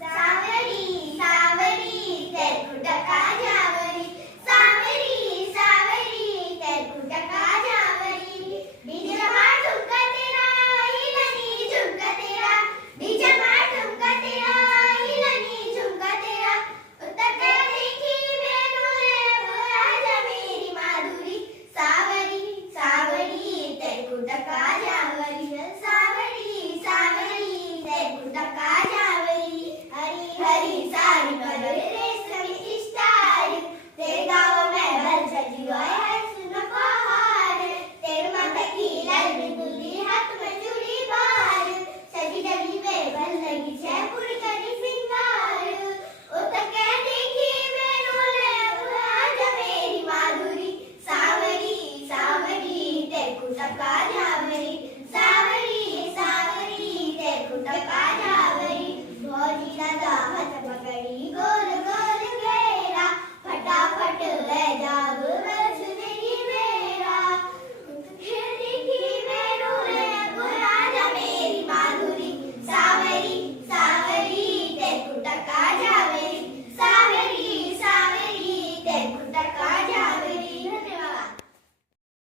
सावरी सावरी तेरकुटका जावरी सावरी सावरी तेरकुटका Jawari DJ मार ठुमका तेरा हिलनी झुमका तेरा डीजे मार ठुमका तेरा हिलनी झुमका तेरा उत्तर देखी बेनू रे आजा मेरी माधुरी सावरी सावरी तेरकुटका जावरी सावरी सावरी तेरकुटका जावरी हरी हरी सारी कलर रेशमी इश्तारी तेरे गाँव में बल सजी है सुन पहाड़ तेरे माथे की लाल बिंदुली हाथ में चूड़ी बार सजी गली में बल लगी जयपुर करी सिंगार उतर के देखी मैनू ले आजा मेरी माधुरी सावरी सावरी तेरे कुटका